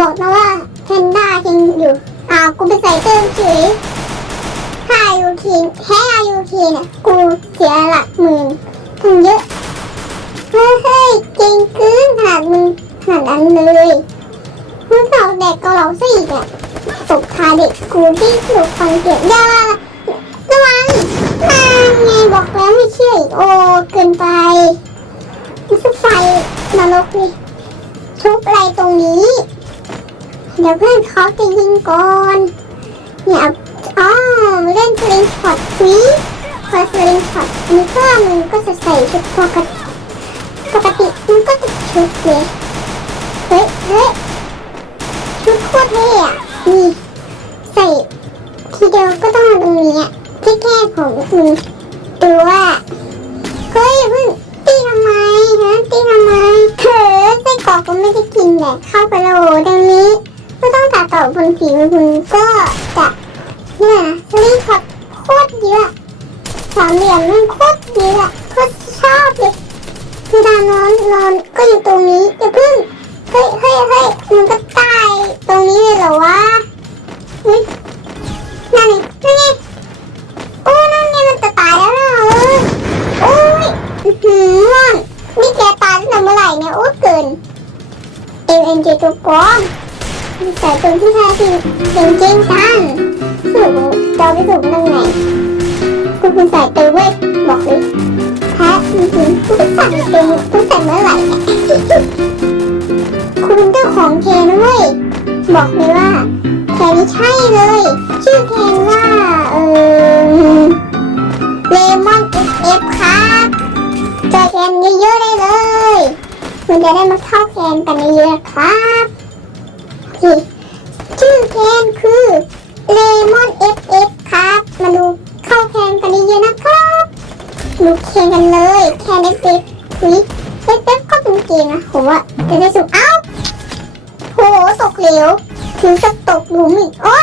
บอกนะว่าแพนด้ายังอยู่อ้าวกูไปใส่เติมเฉยถ้าอายุทีแค่อายุทีเนี่ยกูเสียหลักหมื่นตั้งเยอะเฮ้ยเก่งเกินขนาดมึงขนาดนั้นเลยมึงตอกเด็กก็เราซะอีกอะตกคาเด็กกูที่ถูกฟังเก็บยาระวังนางไงบอก ดี๋ยวเพื่อนเขาจะยิงก่อนเนี่ยอ๋อเล่นสลิงช็อตฟีพอสลิงช็อตนี่ก็มันก็จะใส่ชุดปกติปกติมันก็จะชุดเลยเฮ้ยเฮ้ยชุดโคตรเท่อะนี่ใส่ทีเดียวก็ต้องตรงนี้อะที่แก้ของมึงดูว่าเฮ้ยเพิ่งตีทำไมฮะตีทำไมเถอไส้กรอกก็ไม่ได้กินแหละเข้าไปแล้วโอ้ดังนี้ ไม่ต้องตัดต่อบนฝีมือคุณก็จะเนี่ยนะสลิงช็อตโคตรเยอะสามเหลี่ยมมันโคตรเยอะโคตรชอบเลยเวลานอนนอนก็อยู่ตรงนี้อย่าพึ่งเฮ้ยเฮ้ยเฮ้ยมันก็ตายตรงนี้เลยเหรอวะเฮ้ยนั่นไงนั่นไงโอ้นั่นไงมันจะตายแล้วนะเออโอ้ยอื้อหือนี่แกตายตั้งแต่เมื่อไหร่เนี่ยโอ้เกิน M N J ตัวปลอม ใส่ตัวที่แท้จริงจริงจริงกันสรุปจะเอาไปสูบนั่งไหนกูคุณใส่ตัวเว้ยบอกเลยแพ้จริงๆกูใส่ตัวกูใส่เมื่อไหร่คุณเป็นเจ้าของเคนเว้ยบอกเลยว่าแคนนี่ใช่เลย ชื่อเคนว่าเออเลมอนเอฟเอฟครับเจอแคนเยอะๆได้เลย มันจะได้มาเข้าแคนกันเยอะๆครับ ที่ชื่อแคนคือ Lemon FF ครับ มาดูเข้าแคนกันเยอะๆนะครับดูแคนกันเลยแคน FF คุย FF ก็เป็นเกมนะผมว่าจะได้สุดเอ้าโหตกเหลวถึงจะตกหลุมอีกอ้อ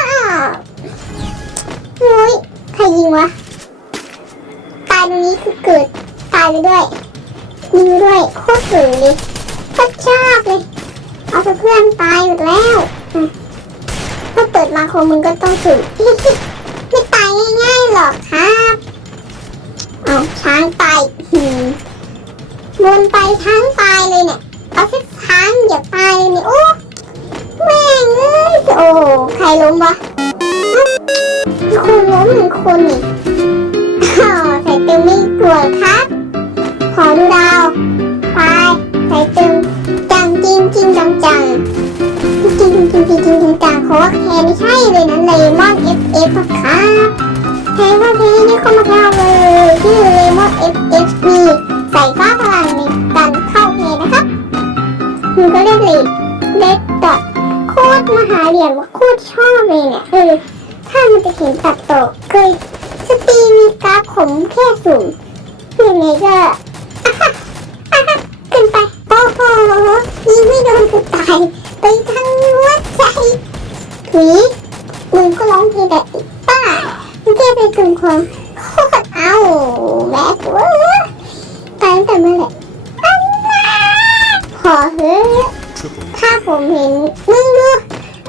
โอ้ยใครยิงวะตายตรงนี้คือเกิดตายไปด้วยยิงด้วยโคตรสวยเลยโคตรชอบเลย เอาเพื่อนตายหมดแล้วถ้าเปิดมาคงมึงก็ต้องสูญไม่ตายง่ายๆหรอกครับเอาช้างตายหืมวนไปช้างตายเลยเนี่ยเอาสักช้างอย่าตายเลยนี่โอ้แม่งเอ้ยโอ้ใครล้มวะคนล้มหนึ่งคนนี่อ้ใส่เต็มไม่กลัวครับ ขอดูดาวไปใส่ตึงจัง ริงจริงจังจังจริงจริงจริงจริงจังเพราะว่าแค่ไม่ใช่เลยนะเลมอนเอฟเอฟค่ะแค่ว่าเพลงนี้เข้ามาแค่เลยชื่อเลมอนเอฟเอฟมีใส่ฟ้าพลังในการเข้าเพลงนะครับมันก็เรียกเลดเลดดอทโคตรมหาเหรียญว่าโคตรชอบเลยเนี่ยเออถ้ามันจะเห็นตัดต่อเคยสตีมีกราฟผมแค่สูงยังไงก็ ไปทั้งหัวใจถุยมึงก็ร้องเพลงแบบป้ามึงแค่ไปกึ่งความโคตรเอาแม่กูตายตั้งแต่เมื่อไหร่อันน่าขอเฮ้ยถ้าผมเห็นมึงดู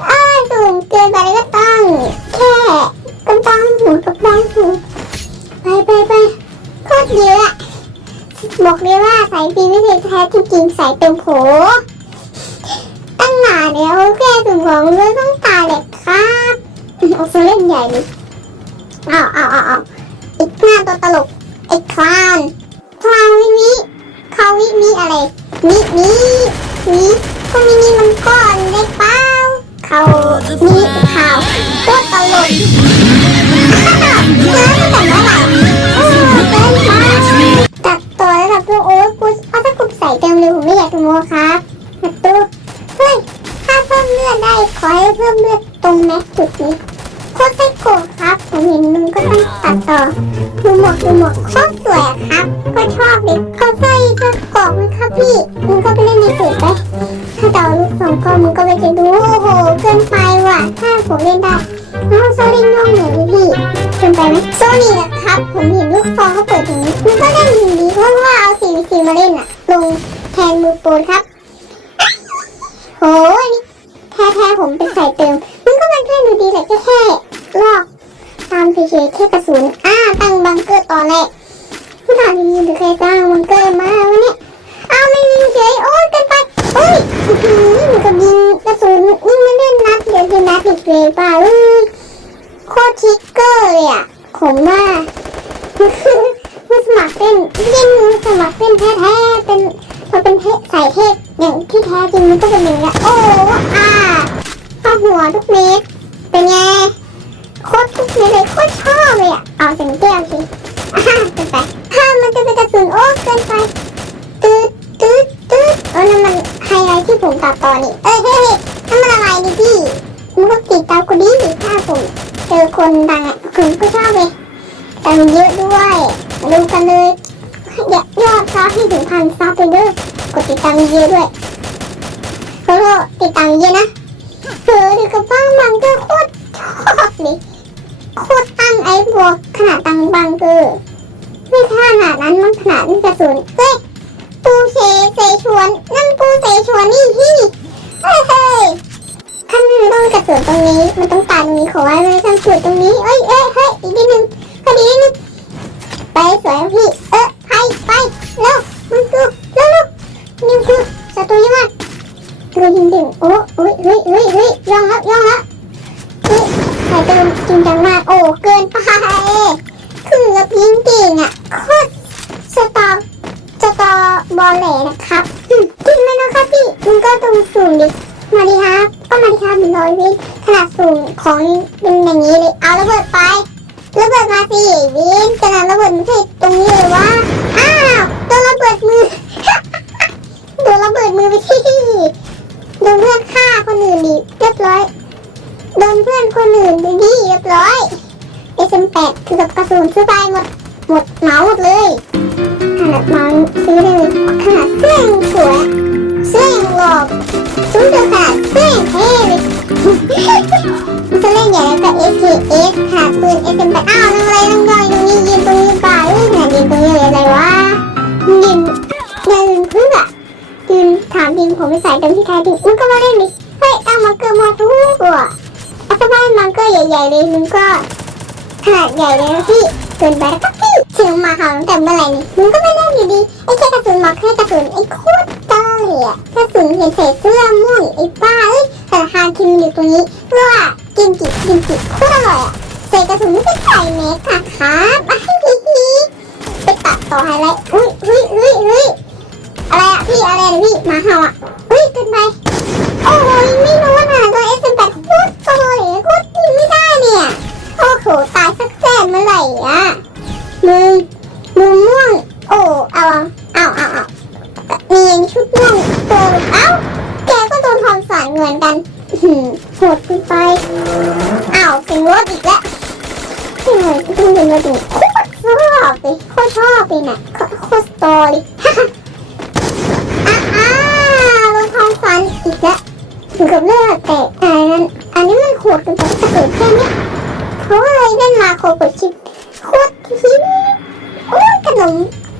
อ้ายสูงเกินไปก็ต้องแค่ก็ต้องหูกับบ้านหูไปไปไปโคตรเยอะบอกเลยว่าสายปีไม่เคยแท้จริงๆสายเต็มโผาแล้วแค่ถึงของเลยต้องตายเลยครับเอาเล่นใหญ่เลยเอาเอาเอาเอาอีกหน้าตัวตลกไอ้คลานคลานวิมิเขาวิมิอะไรมิมิมิก็มิมิมันก้อนได้เปล่าเขามิข่าวโคตรตลกเฮ้ยแต่เมื่อไหร่โอ้เต้นมากตัดตัวแล้วแบบว่าโอ้กูเอาถ้ากูใส่เต็มเลยผมไม่อยากจะโมครับตัดตัว อได้ขอให้เพิ่มเลือดตรงแม็กจุดนี้โคตรไส้โกรธครับ ผมเห็นลุงก็ต้องตัดต่อดูหมวกดูหมวกโคตรสวยครับ ก็ชอบเลยเขาใส่เสื้อกรอกไหมครับพี่ มึงก็ไปเล่นในสื่อไป ถ้าต่อลูกสองก็มึงก็ไปจะดูโอ้โหเกินไปว่ะ ถ้าผมเล่นได้เอาโซลิงย่องหน่อยพี่เกินไปไหมโซนี่นะครับ ผมเห็นลูกซองเขาเปิดอย่างนี้มันก็เล่นอยู่ดีเพราะว่าเอาสี่วีมาเล่นอะลงแทนมือโปรครับโหนี่แท้แท้ๆผมเป็นสายเติมมันก็มันแค่ดูดีแหละก็แค่ลอกตามเฉยๆแค่กระสุนอ่าตั้งบังเกอร์ต่อนแรกผู้ถามจริงๆหรือใครสร้างบังเกอร์มาวะเนี่ยอ้าวไม่ยิงเฉยโอ้ยเกันไปโอ้ยอือหือมันก็ยิงกระสุนยิงไม่เล่นนัดเดี๋ยวจะนัดอีกเลยป่ะเอ้ยโคตรทิกเกอร์เลยอะผมว่ามันสมัครเป็นเล่นสมัครเป็นแท้ๆเป็นพอเป็นเทพสายเทพอย่างที่แท้จริงมันก็เป็นอย่างนี้ยโอ้อ่าเข้า หัวทุกเม็ดเป็นไงโคตรทุกเม็ดเลยโคตรชอบเลยอะเอาเสียงแก้วสิอ่าเป็นไปถ้ามันจะเป็นกระสุนโอ้เกินไปตืดตืดตืดเออนั่นมันไฮไลท์ที่ผมตัดต่อนี่เอ้ยเฮ้ยเฮ้ยนั่นมันอะไรนี่พี่มันก็ติดตามกูดีถ้าผมเจอคนดังอะผมก็ชอบเลยตังค์เยอะด้วยมาดูกันเลยยากยอดซับให้ถึงพันซับไปเด้อกดติดตามเยอะด้วยแล้วก็ติดตามเยอะนะ เออเดี๋ยวกับบ้างบังเกอโคตรชอบเลยโคตรตั้งไอ้บวกขนาดตังบังเกอร์ไม่ขนาดนั้นมันขนาดนี้กระสุนเฮ้ยปูเชเสฉวน นั่นปูเสฉวนนี่พี่เฮ้ยเฮ้ยถ้ามันต้องกระสุนตรงนี้มันต้องตายตรงนี้ขอไว้ไม่ต้องจุดตรงนี้เอ้ยเอ้ยเฮ้ยอีกนิดนึงพอดีนิดไปสวยพี่เออไปไปเร็วมันคือเร็วเร็วนี่คือสตูยมา ยิงดึงโอ้เฮ้ยเฮ้ยเฮ้ยเฮ้ยย่องแล้วย่องแล้วเฮ้ยใส่เติมจริงจังมากโอ้เกินไปคือกับยิงเก่งอะโคตรสตอสตอบอลแหลนะครับอืมจริงไหมนะครับพี่มันก็ต้องสูงดิมาดีครับก็มาดีครับหนึ่งร้อยวิขนาดสูงของเป็นอย่างนี้เลยเอาระเบิดไประเบิดมาสิวินกระดระเบิดไม่ใช่ คนอื่นดิดิเรียบร้อย SM8 คือกับกระสุนซื้อไปหมด หมดเหมาหมดเลยขนาดเมาซื้อได้เลยขนาดเสื้อยังสวยเสื้อยังหลอกซุ้มเดือขนาดเสื้อยังเท่เลยมันจะเล่นใหญ่แล้วก็ SKS ค่ะปืน SM8 อ้าวนั่งอะไรนั่งยอยตรงนี้ยืนตรงนี้ป่าเอ้ยไหนยืนตรงนี้เลยอะไรวะยืนยืนเพื่อยืนถามจริงผมไม่ใส่เต็มที่แท้จริงมึงก็มาเล่นดิเฮ้ยตั้งมาเกอร์มาทุกตัว สบายมังก็ใหญ่ๆเลยมึงก็ขนาดใหญ่เลยนะพี่เกินไปแล้วก็พี่ถึงมาหาตั้งแต่เมื่อไหร่นี่มึงก็ไม่เล่นอยู่ดีไอ้แค่กระสุนมาแค่กระสุนไอ้โคตรเตอเลยอะกระสุนเห็นเศษ ตรชอบเลยน่ะโคตรสตอรี่อะอ่ารถทองฟันอีกแล้วถึงกับเลือดแต่อันนั้นอันนี้มันโหดกินไปจะเกิดแค่นี้ยเขาเลยเล่นมาโคกดชิปโคตรหินโอ้ยขนม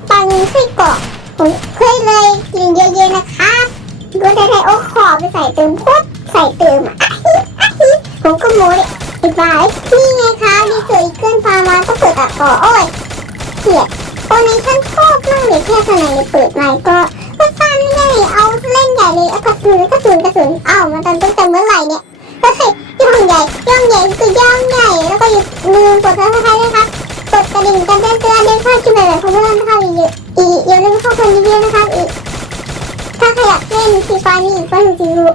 ปังไส้กรอกผมเคยเลยกินเยอะๆนะครับก็ได้ได้โอ้ขอไปใส่เติมโคตรใส่เติมอะอะฮิอะฮิผมก็โม้เลยไอ้บายนี่ไงคะดีเซอร์อีเกิลฟาร์มาต้องเปิดตัดต่อโอ้ยเกลียด โอในฉันชอบมากเลยแค่สนในเปิดมาก็ก็สร้างไม่ได้เอาเล่นใหญ่เลยเอากระสุนกระสุนกระสุนเอ้ามันตอนตั้งแต่เมื่อไหร่เนี่ยเฮ้ยย่องใหญ่ย่องใหญ่คือย่องใหญ่แล้วก็อย่าลืมกดซับสไครต์ด้วยครับกดกระดิ่งกันแจ้งเตือนด้วยค่ะที่แบบของเพื่อนนะคะอีกอีกอย่าลืมเข้าคนเยอะๆนะครับอีกถ้าใครอยากเล่นฟรีไฟนี่อีกก็ถึงจะรู้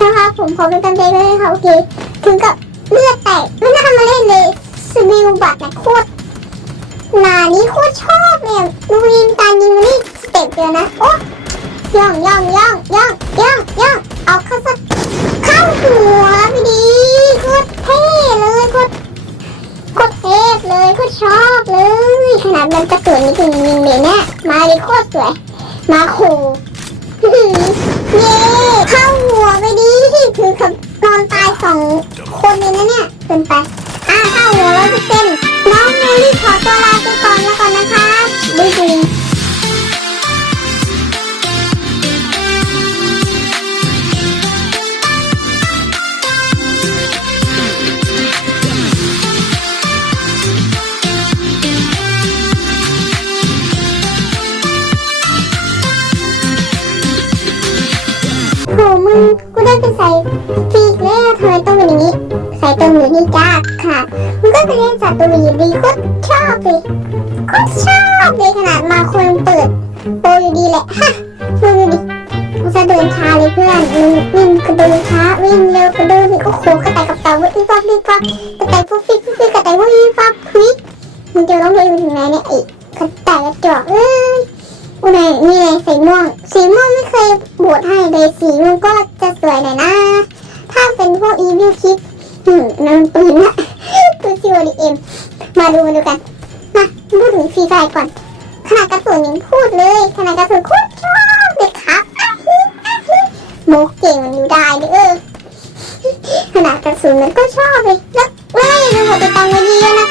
นะคะผมขอเป็นกำลังใจด้วยนะคะโอเคถึงกับเลือดแตกไม่น่ามาเล่นเลยสบิลบัตนะโคตร หมานี้โคตรชอบเนี่ยลูวินการยิงนี่สเต็ปเดียวนะ โอ้ย่องย่องย่องย่องย่องย่องเอาเข้าสักเข้าหัวไปดีโคตรเท่เลยโคตรโคตรเทพเลยโคตรชอบเลย ขนาดมันกระสุนนี่ถึงยิงเลยเนี่ยมาดิโคตรสวย มาขู่เย่เข้าหัวไปดีถือกับนอนตายสองคนเลยนะเนี่ยเป็นไปอ้าเข้าหัวร้อยเปอร์เซ็น น้องเมลี่ขอตัวลาไปก่อนแล้วก่อนนะคะ บ๊ายบาย ใส่ตัวหมีนี่จ้าค่ะมึงก็ไปเล่นสัตว์ตัวหมีดีโคตรชอบเลยโคตรชอบเลยขนาดมาคนเปิดโปรอยู่ดีแหละฮะมึงดูดิมึงจะเดินช้าเลยเพื่อนมึงวิ่งกระโดดช้าวิ่งเร็วกระโดดนี่โอ้โหกระต่ายกับเต่าวิ่งฟับวิ่งฟับกระต่ายฟุบฟิบฟุบฟิบกระต่ายวิ่งฟับคุยมึงจะร้องเพลงไปถึงไหนเนี่ยไอ้กระต่ายกระจอกเอ้ยอุยนี่เลยสีม่วง สีม่วงไม่เคยบวชให้เลยสีม่วงก็จะสวยหน่อยนะ ถ้าเป็นพวกอีวิวคิด หืมนั่นปืนนะปืนซีโอดีเอ็มมาดูมาดูกัน มาพูดถึงฟรีไฟก่อน ขนาดกระสุนยังพูดเลยขนาดกระสุนโคตรชอบเลยครับอะฮึอะฮึโมกเก่งมันอยู่ได้เลยเออขนาดกระสุนมันก็ชอบเลยแล้วไม่ลืมกดติดตามไว้เยอะนะ